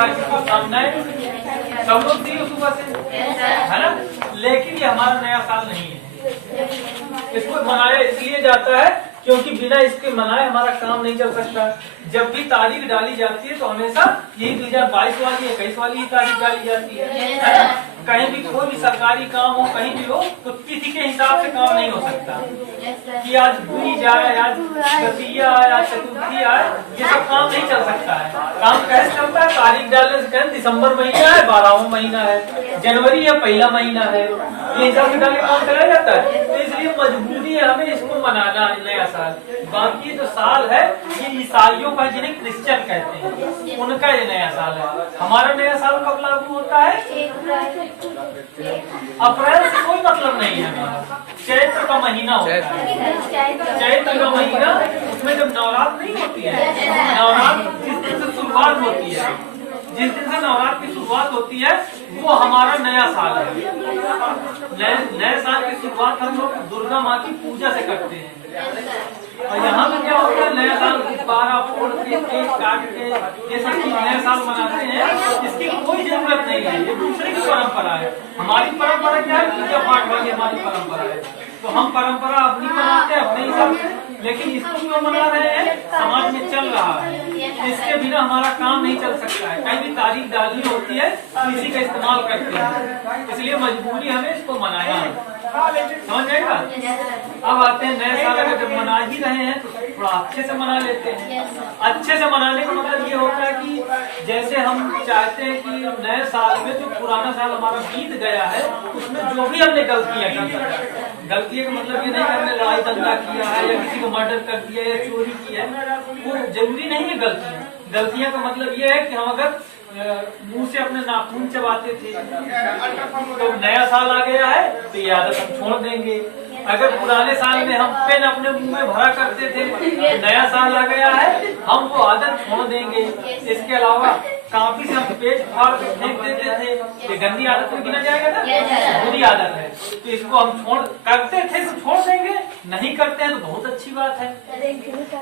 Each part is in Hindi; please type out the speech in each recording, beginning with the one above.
साल की शुभकामनाएं सब लोग दिए सुबह से, है ना। लेकिन ये हमारा नया साल नहीं है। इसको मनाया इसलिए जाता है क्योंकि बिना इसके मनाए हमारा काम नहीं चल सकता। जब भी तारीख डाली जाती है तो हमेशा यही 2022 वाली 21 वाली ही तारीख डाली जाती है। कहीं भी कोई भी सरकारी काम हो, कहीं भी हो, तो तिथि के हिसाब से काम नहीं हो सकता कि आज बीज आए, आज तृतीया आए, आज चतुर्थी आए, ये सब काम नहीं चल सकता है। काम कैसे चलता है? तारीख डालने से कहें दिसंबर महीना है, 12वां महीना है, जनवरी है, पहला महीना है, ये हिसाब से डाले काम चला जाता है। तो इसलिए मजबूरी है हमें इसको मनाना नया साल। बाकी जो साल है ये ईसाइयों का, जिन्हें क्रिश्चियन कहते हैं, उनका ये नया साल है। हमारा नया साल कब लागू होता है? अप्रैल से कोई मतलब नहीं है हमारा। चैत्र का महीना होता है, चैत्र का महीना, उसमें जब नवरात्र नहीं होती है, नवरात्र जिस दिन से शुरुआत होती है, जिस दिन से नवरात्र की शुरुआत होती है वो हमारा नया साल है। नए साल की शुरुआत हम लोग दुर्गा माँ की पूजा से करते हैं। और यहाँ पे क्या होता है, नया साल गुब्बारा फोड़ के, केक काट के, ये सब चीज नया साल मनाते हैं। इसकी कोई जरूरत नहीं है, ये दूसरे की परंपरा है। हमारी परंपरा क्या है? पूजा पाठ वाली हमारी परंपरा है, तो हम परंपरा अपनी मनाते हैं अपने हिसाब से। लेकिन इसको क्यों मना रहे हैं? समाज में चल रहा है, इसके बिना हमारा काम नहीं चल सकता है। कहीं भी तारीख डालनी होती है तो इसी का इस्तेमाल करते हैं, इसलिए मजबूरी हमें इसको मनाना है। समझ जाएगा। अब आते हैं नए साल, अगर जब मना ही रहे हैं तो थोड़ा अच्छे से मना लेते हैं। अच्छे से मनाने का मतलब ये होता है कि जैसे हम चाहते हैं कि नए साल में जो पुराना साल हमारा बीत गया है उसमें जो भी हमने गलतियां की, गलतियों का मतलब ये नहीं कि हमने लड़ाई दंगा किया है या किसी को मर्डर कर दिया या चोरी किया है, वो जरूरी नहीं है गलतियां। गलतियां का मतलब ये है कि हम अगर मुंह से अपने नाखून चबाते थे तो नया साल आ गया है तो ये आदत हम छोड़ देंगे। अगर पुराने साल में हम पेन अपने मुंह में भरा करते थे, नया साल आ गया है हम वो आदत छोड़ देंगे। इसके अलावा काफी से हम पेज फाड़ के फेंक देते थे, ये गंदी आदत में गिना जाएगा ना, बुरी आदत है। तो इसको हम करते थे तो छोड़ देंगे, नहीं करते हैं तो बहुत अच्छी बात है।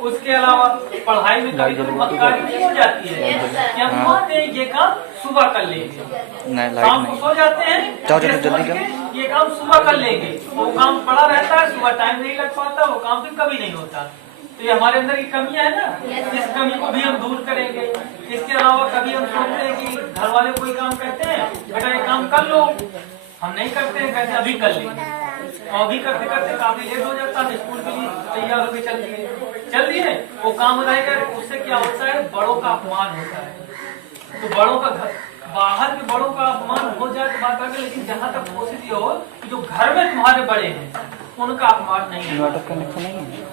उसके अलावा पढ़ाई में कभी कभी मक्कारी नहीं हो जाती है कि हम सोचते हैं ये काम सुबह कर लेंगे, शाम को सो जाते हैं ये काम सुबह कर लेंगे, वो काम पड़ा रहता है, सुबह टाइम नहीं लग पाता, वो काम भी कभी नहीं होता। तो ये हमारे अंदर की कमियां है ना, इस कमी को भी हम दूर करेंगे। इसके अलावा कभी हम सोचते हैं कि घर वाले कोई काम कहते हैं बेटा ये काम कर लो, हम नहीं करते हैं, कहते अभी कर लेंगे, और अभी करते करते काफी लेट हो जाता है, स्कूल के लिए तैयार होकर चल दिए, वो काम रहेगा। उससे क्या होता है, बड़ों का अपमान होता है। तो बड़ों का बाहर के बड़ों का अपमान हो जाए तो बात है, लेकिन जहाँ तक कोशिश ये हो कि जो घर में तुम्हारे बड़े हैं उनका अपमान नहीं है,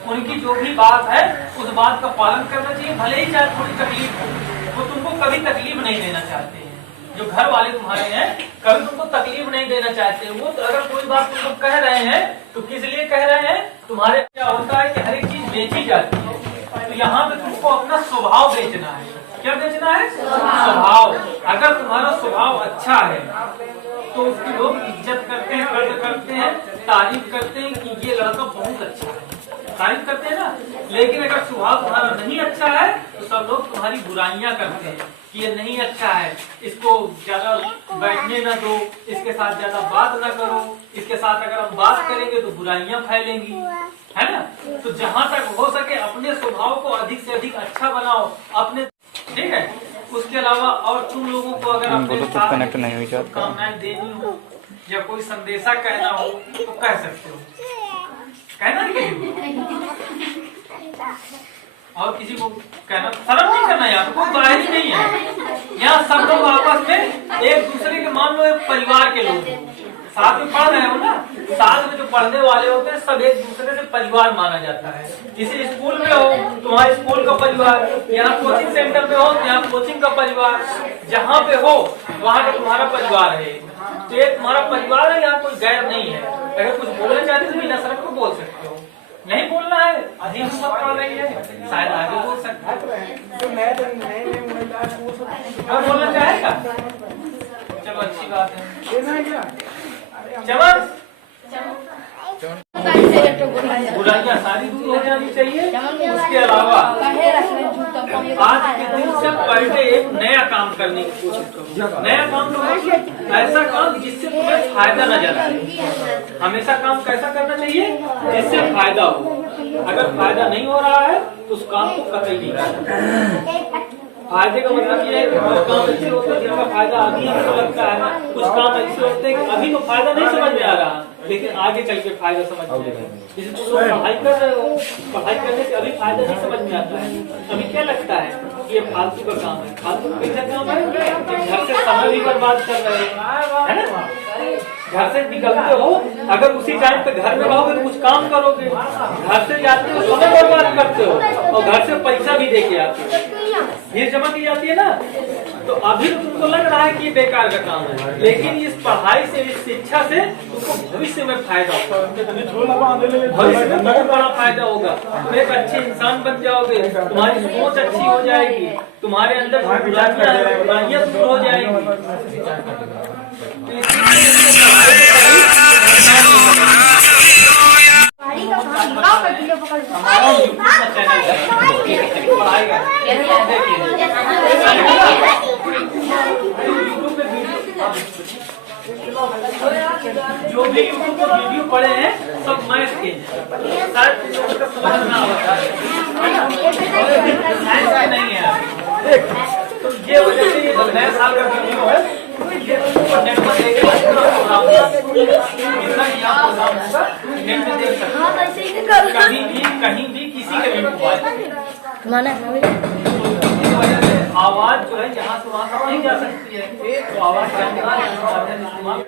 उनकी जो भी बात है उस बात का पालन करना चाहिए, भले ही चाहे थोड़ी तकलीफ हो, वो तुमको कभी तकलीफ नहीं देना चाहते हैं। जो घर वाले तुम्हारे हैं कभी तुमको तकलीफ नहीं देना चाहते। वो अगर कोई बात तुमको कह रहे हैं तो किस लिए कह रहे हैं? तुम्हारे क्या होता है कि हर एक चीज बेची जाती है, तो यहाँ पे तुमको अपना स्वभाव बेचना है। क्या बेचना है? स्वभाव। अगर तुम्हारा स्वभाव अच्छा है तो उसकी लोग इज्जत करते हैं, कदर करते हैं, तारीफ करते हैं कि ये लड़का बहुत अच्छा है, तारीफ करते हैं ना। लेकिन अगर स्वभाव तुम्हारा नहीं अच्छा है तो सब लोग तुम्हारी बुराइयां करते हैं कि ये नहीं अच्छा है, इसको ज्यादा बैठने न दो, इसके साथ ज्यादा बात न करो, इसके साथ अगर हम बात करेंगे तो बुराइयां फैलेंगी, है ना। तो जहाँ तक हो सके अपने स्वभाव को अधिक से अधिक अच्छा बनाओ अपने, ठीक है। उसके अलावा और तुम लोगों को अगर अपने साथ कामनाएं देनी हो या कोई संदेशा कहना हो तो कह सकते हो, कहना नहीं और किसी को कहना शर्म नहीं करना यार, कोई बाहरी नहीं है। यहाँ सब लोग आपस में एक दूसरे के, मान लो एक परिवार के लोग साथ में पढ़ रहे हो ना, साथ में जो पढ़ने वाले होते हैं सब एक दूसरे से परिवार माना जाता है। जैसे स्कूल में हो तुम्हारे स्कूल का परिवार, यहाँ कोचिंग सेंटर में हो तो यहाँ कोचिंग का परिवार, जहाँ पे हो वहाँ का तुम्हारा परिवार है। तो ये तुम्हारा परिवार है, यहाँ कोई गैर नहीं है। अगर कुछ बोलना चाहते तो बिना शर्म को बोल सकते हो, नहीं बोलना है अधिक हिम्मत पड़ रही है शायद आगे बोल सकते हो, बोलना चाहेगा चलो अच्छी बात है। चमन बुराइयां सारी दूर हो जानी चाहिए। उसके अलावा आज के दिन से पर डे एक नया काम करने की कोशिश करो। नया काम करो, ऐसा काम जिससे तुम्हें फायदा नजर आए। हमेशा काम कैसा करना चाहिए जिससे फायदा हो। अगर फायदा नहीं हो रहा है तो उस काम को कतई नहीं करना। फायदे का मतलब ये है कि कुछ काम ऐसे होते हैं जिनका फायदा अभी हमको लगता है, कुछ काम ऐसे होते हैं कि अभी तो फायदा नहीं समझ में आ रहा लेकिन आगे चल के फायदा समझ में आएगा। जैसे तुम लोग पढ़ाई कर रहे हो, पढ़ाई करने से अभी फायदा नहीं समझ में आता है, अभी क्या लगता है कि ये फालतू का काम है। फालतू कैसा काम है? घर से समय भी बर्बाद कर रहे हो, है ना? घर से निकलते हो, अगर उसी टाइम पे घर में रहोगे तो कुछ काम करोगे। घर से जाते हो समय बर्बाद करते हो और घर से पैसा भी दे के आते हो, फीस जमा की जाती है ना। तो अभी तो तुमको लग रहा है कि ये बेकार का काम है, लेकिन इस पढ़ाई से, इस शिक्षा से तुमको भविष्य में फायदा होगा। भविष्य में बहुत बड़ा फायदा होगा। तुम एक अच्छे इंसान बन जाओगे, तुम्हारी सोच अच्छी हो जाएगी, तुम्हारे अंदर बुराइयां दूर हो जाएगी। हमारा यूट्यूब का चैनल है, पढ़ाई का यूट्यूब पे जो भी यूट्यूब पर वीडियो पड़े हैं सब मैथ के हैं। शायद उसका समझ ना होता है, नहीं है। तो ये वजह से ये जो नया साल का वीडियो है ये नेट पर देख कहीं भी किसी के भी मोबाइल आवाज जो है यहाँ से वहाँ नहीं जा सकती है, तो आवाज